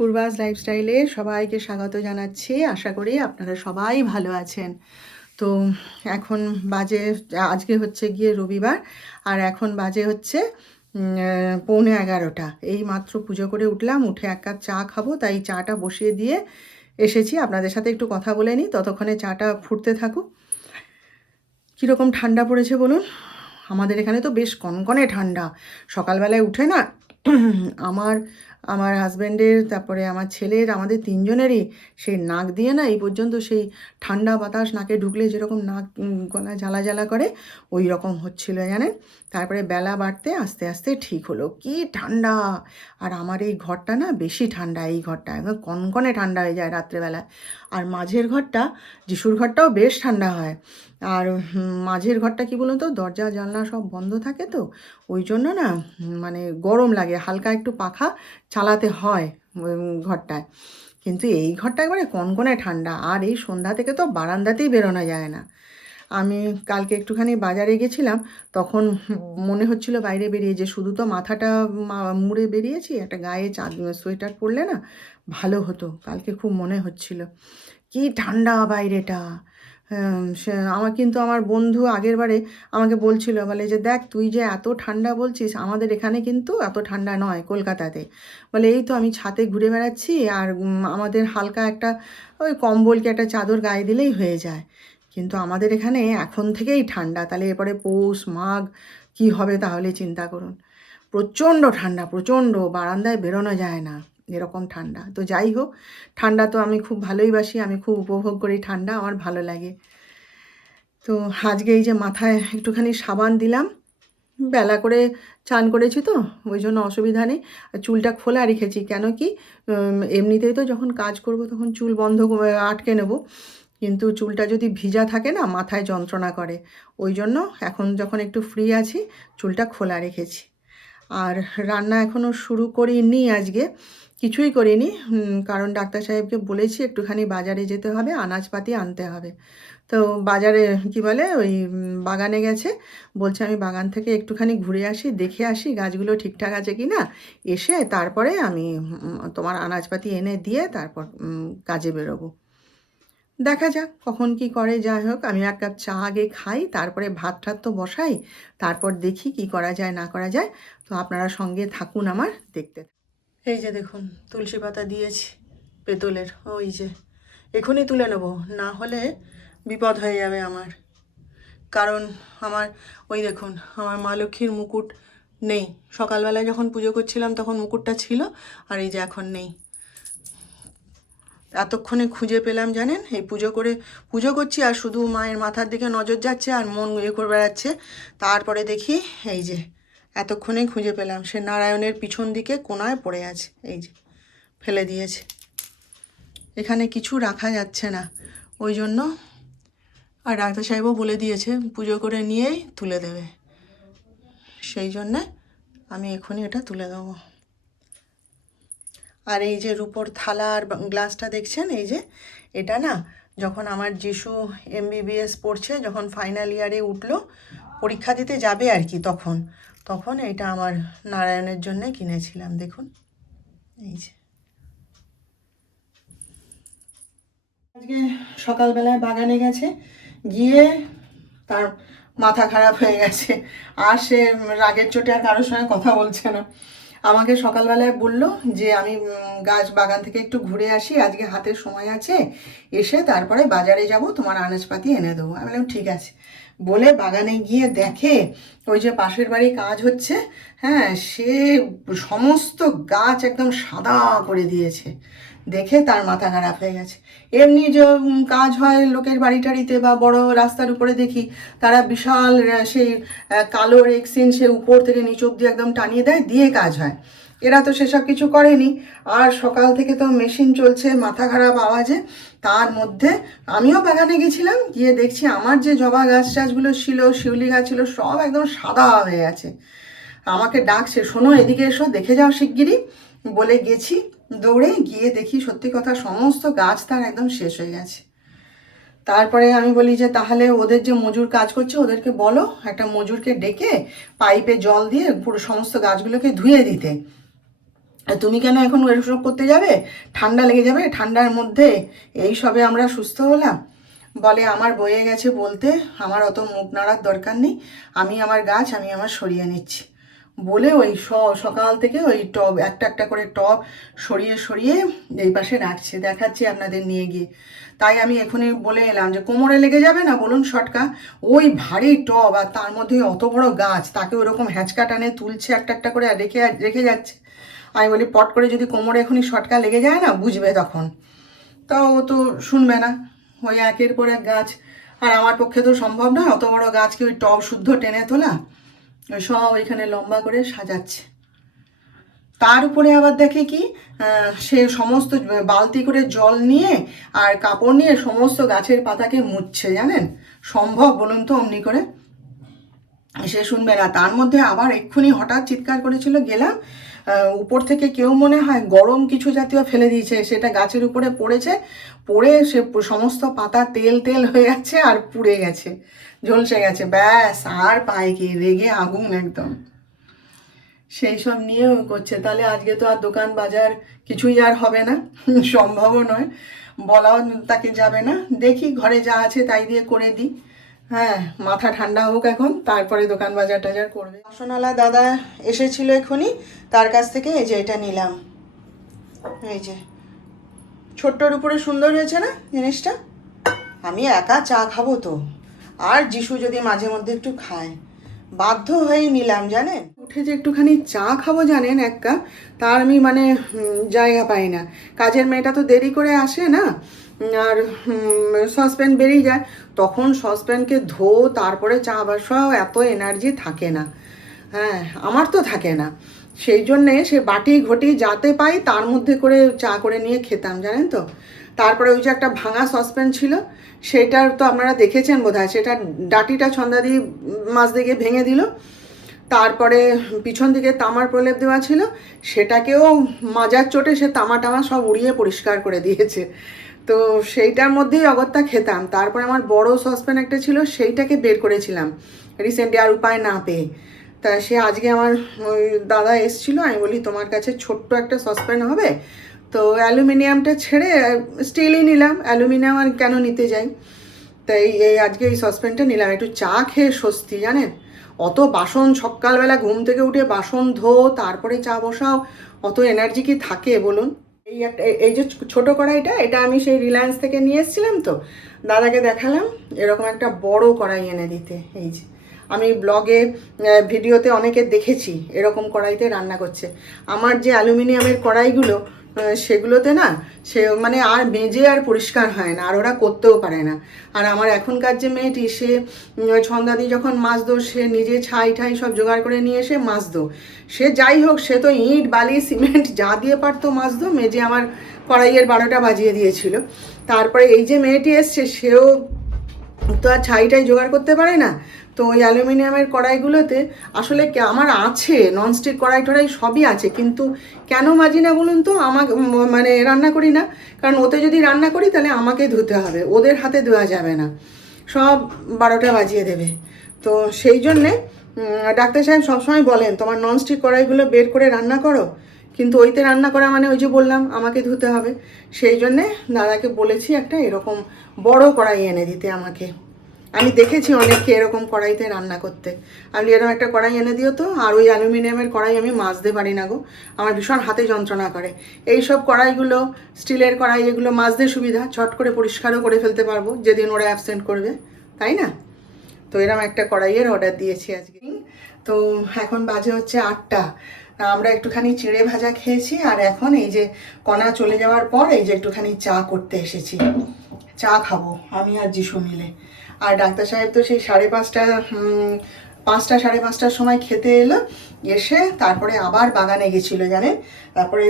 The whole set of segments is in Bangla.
পূর্বাস লাইফস্টাইলে সবাইকে স্বাগত জানাচ্ছি। আশা করি আপনারা সবাই ভালো আছেন। তো এখন বাজে, আজকে হচ্ছে গিয়ে রবিবার, আর এখন বাজে হচ্ছে 11:45। এই মাত্র পুজো করে উঠলাম, উঠে এক কাপ চা খাবো, তাই চাটা বসিয়ে দিয়ে এসেছি। আপনাদের সাথে একটু কথা বলে নিই, ততক্ষণে চাটা ফুটতে থাকুক। কীরকম ঠান্ডা পড়েছে বলুন? আমাদের এখানে তো বেশ কনকনে ঠান্ডা। সকালবেলায় উঠে না আমার আমার হাজব্যান্ডের, তারপরে আমার ছেলের, আমাদের তিনজনেরই সেই নাক দিয়ে না এই পর্যন্ত সেই ঠান্ডা বাতাস নাকে ঢুকলে যেরকম নাক গলা জ্বালা জ্বালা করে, ওই রকম হচ্ছিল জানেন। তারপরে বেলা বাড়তে আস্তে আস্তে ঠিক হলো। কি ঠান্ডা! আর আমার এই ঘরটা না বেশি ঠান্ডা, এই ঘরটা একদম কনকনে ঠান্ডা হয়ে যায় রাত্রেবেলা। আর মাঝের ঘরটা, যিশুর ঘরটাও বেশ ঠান্ডা হয়। আর মাঝের ঘরটা কি বলুন তো, দরজা জানলা সব বন্ধ থাকে, তো ওই জন্য না মানে গরম লাগে, হালকা একটু পাখা চালাতে হয় ঘরটায়। কিন্তু এই ঘরটা একবারে কনকনে ঠান্ডা। আর এই সন্ধ্যা থেকে তো বারান্দাতেই বেরোনো যায় না। আমি কালকে একটুখানি বাজারে গেছিলাম, তখন মনে হচ্ছিল বাইরে বেরিয়ে যে শুধু তো মাথাটা মুড়ে বেরিয়েছি, একটা গায়ে সোয়েটার পরলে না ভালো হতো। কালকে খুব মনে হচ্ছিল কি ঠান্ডা বাইরেটা। আমার কিন্তু আমার বন্ধু আগের বারে আমাকে বলছিল, বলে যে দেখ তুই যে এত ঠান্ডা বলছিস, আমাদের এখানে কিন্তু এত ঠান্ডা নয় কলকাতাতে। বলে এই তো আমি ছাদে ঘুরে বেড়াচ্ছি, আর আমাদের হালকা একটা ওই কম্বল কি একটা চাদর গায়ে দিলেই হয়ে যায়। কিন্তু আমাদের এখানে এখন থেকেই ঠান্ডা, তাহলে এরপরে পৌষ মাঘ কি হবে তাহলে চিন্তা করুন। প্রচণ্ড ঠান্ডা, প্রচণ্ড, বারান্দায় বেরোনো যায় না, এরকম ঠান্ডা। তো যাই হোক, ঠান্ডা তো আমি খুব ভালোই বাসি, আমি খুব উপভোগ করি ঠান্ডা, আমার ভালো লাগে। তো আজকে এই যে মাথায় একটুখানি সাবান দিলাম, বেলা করে চান করেছি তো ওই জন্য অসুবিধা নেই। চুলটা খোলা রেখেছি, কেন কি এমনিতেই তো যখন কাজ করব তখন চুল বন্ধ আটকে নেব, কিন্তু চুলটা যদি ভিজা থাকে না মাথায় যন্ত্রণা করে। ওই জন্য এখন যখন একটু ফ্রি আছি চুলটা খোলা রেখেছি। আর রান্না এখনও শুরু করিনি, আজকে কিছুই করিনি, কারণ ডাক্তার সাহেবকে বলেছি একটুখানি বাজারে যেতে হবে, আনাজপাতি আনতে হবে। তো বাজারে কি বলে ওই বাগানে গেছে, বলছে আমি বাগান থেকে একটুখানি ঘুরে আসি, দেখে আসি গাছগুলো ঠিকঠাক আছে কি না, এসে তারপরে আমি তোমার আনাজপাতি এনে দিয়ে তারপর কাজে বেরোবো। দেখা যাক কখন কি করে। যাই হোক, আমি এক কাপ চা আগে খাই, তারপরে ভাত ঠাত তো বসাই, তারপর দেখি কি করা যায় না করা যায়। তো আপনারা সঙ্গে থাকুন আমার, দেখতে। এই যে দেখুন তুলসী পাতা দিয়েছি পেতলের, ওই যে এখনই তুলে নেব, না হলে বিপদ হয়ে যাবে আমার। কারণ আমার ওই দেখুন আমার মা লক্ষ্মীর মুকুট নেই। সকালবেলায় যখন পুজো করছিলাম তখন মুকুটটা ছিল, আর এই যে এখন নেই। এতক্ষণে খুঁজে পেলাম জানেন, এই পুজো করছি আর শুধু মায়ের মাথার দিকে নজর যাচ্ছে আর মন করে বেড়াচ্ছে। তারপরে দেখি এই যে এতক্ষণেই খুঁজে পেলাম, সে নারায়ণের পিছন দিকে কোণায় পড়ে আছে, এই যে ফেলে দিয়েছে। এখানে কিছু রাখা যাচ্ছে না, ওই জন্য। আর ডাক্তার সাহেবও বলে দিয়েছে পুজো করে নিয়েই তুলে দেবে, সেই জন্যে আমি এখনই এটা তুলে দেবো। আর এই যে রূপোর থালা আর গ্লাসটা দেখছেন, এই যে এটা না যখন আমার যিশু MBBS পড়ছে, যখন ফাইনাল ইয়ারে উঠলো, পরীক্ষা দিতে যাবে আর কি, তখন এটা আমার নারায়ণের জন্যে কিনেছিলাম। দেখুন এই যে আজকে সকালবেলায় বাগানে গেছে, গিয়ে তার মাথা খারাপ হয়ে গেছে, আর সে রাগের চোটে আর কারোর সঙ্গে কথা বলছে না। আমাকে সকালবেলায় বলল যে আমি গাছ বাগান থেকে একটু ঘুরে আসি, আজকে হাতে সময় আছে, এসে তারপরে বাজারে যাব, তোমার আনাজপাতি এনে দেবো। আমি বললাম ঠিক আছে। বলে বাগানে গিয়ে দেখে ওই যে পাশের বাড়ি কাজ হচ্ছে, হ্যাঁ, সে সমস্ত গাছ একদম সাদা করে দিয়েছে। দেখে তার মাথা খারাপ হয়ে গেছে। এমনি যে কাজ হয় লোকের বাড়ি টাড়িতে বা বড় রাস্তার উপরে দেখি, তারা বিশাল সেই কালো রেক্সিন সে উপর থেকে নিচ অব্দি একদম টানিয়ে দেয়, দিয়ে কাজ হয়। এরা তো সেসব কিছু করেনি। আর সকাল থেকে তো মেশিন চলছে, মাথা খারাপ আওয়াজে। তার মধ্যে আমিও বাগানে গেছিলাম, গিয়ে দেখছি আমার যে জবা গাছ টাছগুলো ছিল, শিউলি গাছ ছিল, সব একদম সাদা হয়ে গেছে। আমাকে ডাকছে, শোনো এদিকে এসো, দেখে যাও শিগগিরই। বলে গেছি, দৌড়ে গিয়ে দেখি সত্যি কথা সমস্ত গাছ তার একদম শেষ হয়ে গেছে। তারপরে আমি বলি যে তাহলে ওদের যে মজুর কাজ করছে ওদেরকে বলো একটা মজুরকে ডেকে পাইপে জল দিয়ে পুরো সমস্ত গাছগুলোকে ধুয়ে দিতে। তুমি কেন এখন এসব করতে যাবে, ঠান্ডা লেগে যাবে, ঠান্ডার মধ্যে এই সবে আমরা সুস্থ হলাম। বলে আমার বয়ে গেছে বলতে, আমার অত মুখ নাড়ার দরকার নেই, আমি আমার গাছ আমি আমার সরিয়ে নিচ্ছি বলে ওই সকাল থেকে ওই টব একটা একটা করে টব সরিয়ে সরিয়ে এই পাশে রাখছে, দেখাচ্ছি আপনাদের নিয়ে গিয়ে। তাই আমি এখনই বলে এলাম যে কোমরে লেগে যাবে না বলুন শটকা, ওই ভারী টব আর তার মধ্যে অত বড় গাছ, তাকে ওরকম হ্যাঁচকা টানে তুলছে একটা একটা করে আর রেখে রেখে যাচ্ছে। আমি বলি পট করে যদি কোমরে এখনই শটকা লেগে যায় না বুঝবে তখন। তাও ও তো শুনবে না, ওই একের পর এক গাছ, আর আমার পক্ষে তো সম্ভব না অত বড় গাছকে ওই টব শুদ্ধ টেনে তোলা, ওই সব এখানে লম্বা করে সাজাচ্ছে। তার উপরে আবার দেখে কি সে সমস্ত বালতি করে জল নিয়ে আর কাপড় নিয়ে সমস্ত গাছের পাতাকে মুছছে, জানেন সম্ভব বলুন তো অমনি করে? সে শুনবে না। তার মধ্যে আবার এক্ষুনি হঠাৎ চিৎকার করেছিল, গেলাম উপর থেকে কেউ মনে হয় গরম কিছু জাতীয় ফেলে দিয়েছে, সেটা গাছের উপরে পড়েছে, পড়ে সে সমস্ত পাতা তেল তেল হয়ে যাচ্ছে আর পুড়ে গেছে, ঝলসে গেছে, ব্যাস আর পায় কি, রেগে আগুন একদম। সেই সব নিয়েও করছে। তাহলে আজকে তো আর দোকান বাজার কিছুই আর হবে না, সম্ভবও নয়, বলাও তাকে যাবে না। দেখি ঘরে যা আছে তাই দিয়ে করে দিই। হ্যাঁ, মাথা ঠান্ডা হোক এখন, তারপরে দোকান বাজার টাজার করবে। বাসনওয়ালা দাদা এসেছিল এক্ষুনি, তার কাছ থেকে এই যে এটা নিলাম, এই যে ছোট্টর উপরে সুন্দর হয়েছে না জিনিসটা। আমি একা চা খাবো তো, আর যিশু যদি মাঝে মধ্যে একটু খায়, বাধ্য হয়েই নিলাম জানেন। উঠে যে একটুখানি চা খাবো জানেন এক কাপ, তার আমি মানে জায়গা পাই না। কাজের মেয়েটা তো দেরি করে আসে না, আর সসপ্যান বেরিয়ে যায়, তখন সসপ্যানকে ধো তারপরে চা বসাও, এত এনার্জি থাকে না। হ্যাঁ, আমার তো থাকে না। সেই জন্যে সে বাটি ঘটি যাতে পাই তার মধ্যে করে চা করে নিয়ে খেতাম জানেন তো। তারপরে ওই যে একটা ভাঙা সসপ্যান ছিল, সেটার তো আপনারা দেখেছেন বোধহয়, সেটা ডাটিটা ছন্দা দিয়ে মাছ দিকে ভেঙে দিল। তারপরে পিছন দিকে তামার প্রলেপ দেওয়া ছিল, সেটাকেও মাজার চোটে সে তামা টামা সব উড়িয়ে পরিষ্কার করে দিয়েছে। তো সেইটার মধ্যেই অগত্যা খেতাম। তারপরে আমার বড় সসপ্যান একটা ছিল, সেইটাকে বের করেছিলাম রিসেন্টলি আর উপায় না পেয়ে। তা সে আজকে আমার ওই দাদা এসেছিলো, আমি বলি তোমার কাছে ছোট্ট একটা সসপ্যান হবে? তো অ্যালুমিনিয়ামটা ছেড়ে স্টিলই নিলাম, অ্যালুমিনিয়াম আর কেন নিতে যাই। তাই এই আজকে এই সসপ্যানটা নিলাম, একটু চা খেয়ে স্বস্তি জানেন। অত বাসন সকালবেলা ঘুম থেকে উঠে বাসন ধো তারপরে চা বসাও, অত এনার্জি কি থাকে বলুন? এই একটা এই যে ছোটো কড়াইটা, এটা আমি সেই রিলায়েন্স থেকে নিয়ে এসেছিলাম, তো দাদাকে দেখালাম এরকম একটা বড় কড়াই এনে দিতে। এই যে আমি ব্লগে ভিডিওতে অনেকে দেখেছি এরকম কড়াইতে রান্না করছে। আমার যে অ্যালুমিনিয়ামের কড়াইগুলো সেগুলোতে না সে মানে আর মেজে আর পরিষ্কার হয় না, আর ওরা করতেও পারে না। আর আমার এখনকার যে মেয়েটি, সে ছন্দাদি যখন মাছ দো, সে নিজে ছাই ঠাই সব জোগাড় করে নিয়ে এসে মাছ দো, সে যাই হোক সে তো ইট বালি সিমেন্ট যা দিয়ে পারতো মাছ দো মেজে আমার কড়াইয়ের 12টা বাজিয়ে দিয়েছিল। তারপরে এই যে মেয়েটি এসছে, সেও তো আর ছাইটাই জোগাড় করতে পারে না। তো ওই অ্যালুমিনিয়ামের কড়াইগুলোতে আসলে আমার আছে, ননস্টিক কড়াই টড়াই সবই আছে, কিন্তু কেন মাজি না বলুন তো? আমাকে মানে রান্না করি না, কারণ ওতে যদি রান্না করি তাহলে আমাকে ধুতে হবে, ওদের হাতে দেওয়া যাবে না, সব 12টা বাজিয়ে দেবে। তো সেই জন্যে ডাক্তার সাহেব সবসময় বলেন তোমার ননস্টিক কড়াইগুলো বের করে রান্না করো, কিন্তু ওইতে রান্না করা মানে ওই যে বললাম আমাকে ধুতে হবে। সেই জন্যে দাদাকে বলেছি একটা এরকম বড় কড়াই এনে দিতে আমাকে। আমি দেখেছি অনেককে এরকম কড়াইতে রান্না করতে। আমি এরকম একটা কড়াই এনে দিও তো। আর ওই অ্যালুমিনিয়ামের কড়াই আমি মাজতে পারি না গো, আমার ভীষণ হাতে যন্ত্রণা করে। এই সব কড়াইগুলো, স্টিলের কড়াই, এগুলো মাজতে সুবিধা, ছট করে পরিষ্কারও করে ফেলতে পারবো যেদিন ওরা অ্যাবসেন্ট করবে, তাই না? তো এরকম একটা কড়াইয়ের অর্ডার দিয়েছি আজকে। তো এখন বাজে হচ্ছে 8টা। আমরা একটুখানি চিড়ে ভাজা খেয়েছি, আর এখন এই যে কণা চলে যাওয়ার পর এই যে একটুখানি চা করতে এসেছি, চা খাবো আমি আর যিশু মিলে। আর ডাক্তার সাহেব তো সেই 5:30 5টা 5:30টার সময় খেতে এলো, এসে তারপরে আবার বাগানে গেছিলো জানেন। তারপরে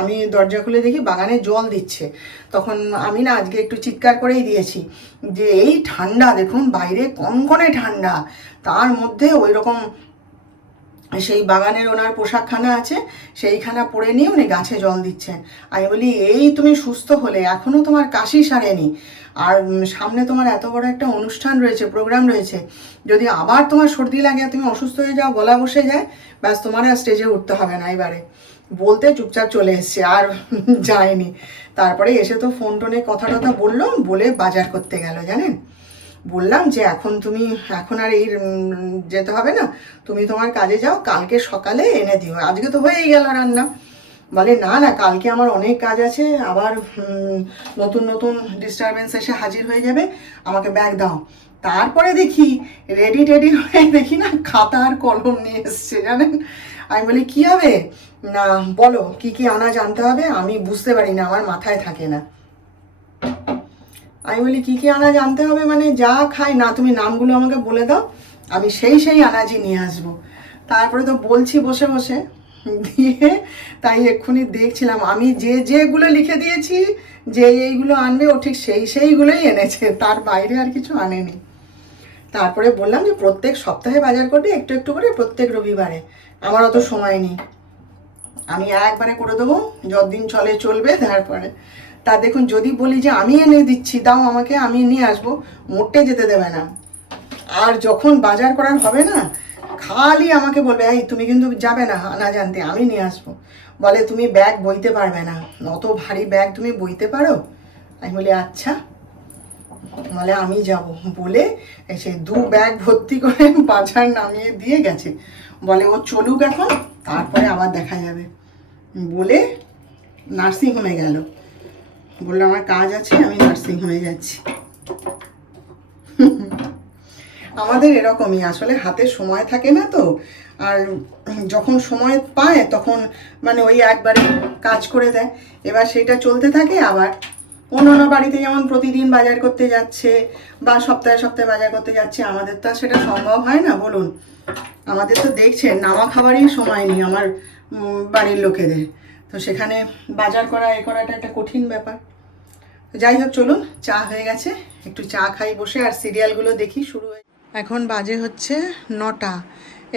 আমি দরজা খুলে দেখি বাগানে জল দিচ্ছে। তখন আমি না আজকে একটু চিৎকার করেই দিয়েছি যে এই ঠান্ডা দেখুন, বাইরে কনকনে ঠান্ডা, তার মধ্যে ওই রকম সেই বাগানের ওনার পোশাকখানা আছে, সেইখানা পরে নিয়ে উনি গাছে জল দিচ্ছেন। আমি বলি এই তুমি সুস্থ হলে, এখনও তোমার কাশি সারেনি, আর সামনে তোমার এত বড় একটা অনুষ্ঠান রয়েছে, প্রোগ্রাম রয়েছে, যদি আবার তোমার সর্দি লাগে, তুমি অসুস্থ হয়ে যাও, গলা বসে যায়, ব্যাস তোমার আর স্টেজে উঠতে হবে না এবারে। বলতে চুপচাপ চলে এসছে, আর যায়নি। তারপরে এসে তো ফোন টোনে কথা টথা বললো, বলে বাজার করতে গেল জানেন। বললাম যে এখন আর এই যেতে হবে না, তুমি তোমার কাজে যাও, কালকে সকালে এনে দিও, আজকে তো হয়েই গেল রান্না। বলে না না, কালকে আমার অনেক কাজ আছে, আবার নতুন নতুন ডিস্টারবেন্স এসে হাজির হয়ে যাবে, আমাকে ব্যাগ দাও। তারপরে দেখি রেডি টেডি হয়ে দেখি না খাতা আর কলম নিয়ে এসছে জানেন। আমি বলি কী হবে, না বলো কি কি আনা জানতে হবে, আমি বুঝতে পারি না, আমার মাথায় থাকে না। আমি বলি কী কী আনা জানতে হবে মানে যা খাই না, তুমি নামগুলো আমাকে বলে দাও, আমি সেই আনাজই নিয়ে আসবো। তারপরে তো বলছি বসে বসে, দিয়ে তাই এক্ষুনি দেখছিলাম আমি যেগুলো লিখে দিয়েছি যে এইগুলো আনবে, ও ঠিক সেইগুলোই এনেছে, তার বাইরে আর কিছু আনেনি। তারপরে বললাম যে প্রত্যেক সপ্তাহে বাজার করবে একটু একটু করে, প্রত্যেক রবিবারে, আমার অত সময় নেই, আমি একবারে করে দেবো, যতদিন চলবে। তারপরে তা দেখুন, যদি বলি যে আমি এনে দিচ্ছি, দাও আমাকে, আমি নিয়ে আসবো, মোটে যেতে দেবে না। আর যখন বাজার করার হবে না, খালি আমাকে বলবে এই তুমি কিন্তু যাবে না আনা জানতে, আমি নিয়ে আসবো। বলে তুমি ব্যাগ বইতে পারবে না, অত ভারী ব্যাগ তুমি বইতে পারো? আমি বলি আচ্ছা। বলে আমি যাব, বলে এসে 2 ব্যাগ ভর্তি করে বাজার নামিয়ে দিয়ে গেছে। বলে ও চলুক এখন, তারপরে আবার দেখা যাবে, বলে নার্সিংহোমে গেল। বললো আমার কাজ আছে, আমি নার্সিংহোমে যাচ্ছি। আমাদের এরকমই, আসলে হাতে সময় থাকে না তো, আর যখন সময় পায় তখন মানে ওই একবারে কাজ করে দেয়। এবার সেটা চলতে থাকে। আবার অন্য বাড়িতে যেমন প্রতিদিন বাজার করতে যাচ্ছে বা সপ্তাহে সপ্তাহে বাজার করতে যাচ্ছে, আমাদের তো আর সেটা সম্ভব হয় না বলুন। আমাদের তো দেখছেন নামা খাবারই সময় নেই আমার বাড়ির লোকেদের, তো সেখানে বাজার করা করাটা একটা কঠিন ব্যাপার। যাই হোক চলুন, চা হয়ে গেছে, একটু চা খাই বসে, আর সিরিয়ালগুলো দেখি শুরু হয়ে। এখন বাজে হচ্ছে 9টা।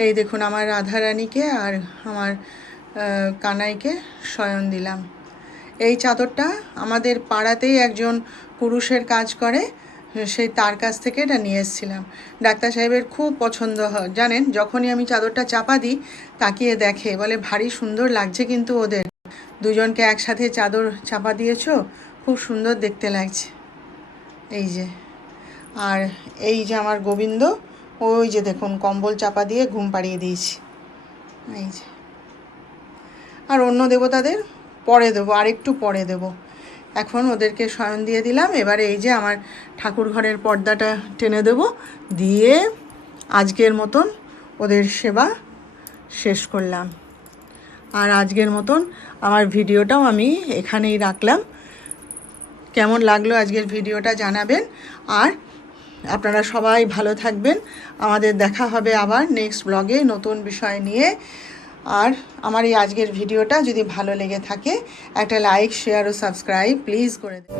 এই দেখুন আমার রাধারানীকে আর আমার কানাইকে শয়ন দিলাম। এই চাদরটা আমাদের পাড়াতেই একজন পুরুষের কাজ করে, তার কাছ থেকে এটা নিয়ে এসেছিলাম। ডাক্তার সাহেবের খুব পছন্দ হয় জানেন, যখনই আমি চাদরটা চাপা দিই তাকিয়ে দেখে, বলে ভারী সুন্দর লাগছে কিন্তু ওদের দুজনকে একসাথে চাদর চাপা দিয়েছো, খুব সুন্দর দেখতে লাগছে। এই যে, আর এই যে আমার গোবিন্দ, ওই যে দেখুন কম্বল চাপা দিয়ে ঘুম পাড়িয়ে দিয়েছি। এই যে, আর অন্য দেবতাদের পরে দেবো, আর একটু পরে দেবো, এখন ওদেরকে শয়ন দিয়ে দিলাম। এবারে এই যে আমার ঠাকুর ঘরের পর্দাটা টেনে দেবো, দিয়ে আজকের মতন ওদের সেবা শেষ করলাম। আর আজকের মতন আমার ভিডিওটাও আমি এখানেই রাখলাম। কেমন লাগলো আজকের ভিডিওটা জানাবেন, আর আপনারা সবাই ভালো থাকবেন। আমাদের দেখা হবে আবার নেক্সট ব্লগে নতুন বিষয় নিয়ে। আর আমার এই আজকের ভিডিওটা যদি ভালো লেগে থাকে, একটা লাইক, শেয়ার ও সাবস্ক্রাইব প্লিজ করে দিন।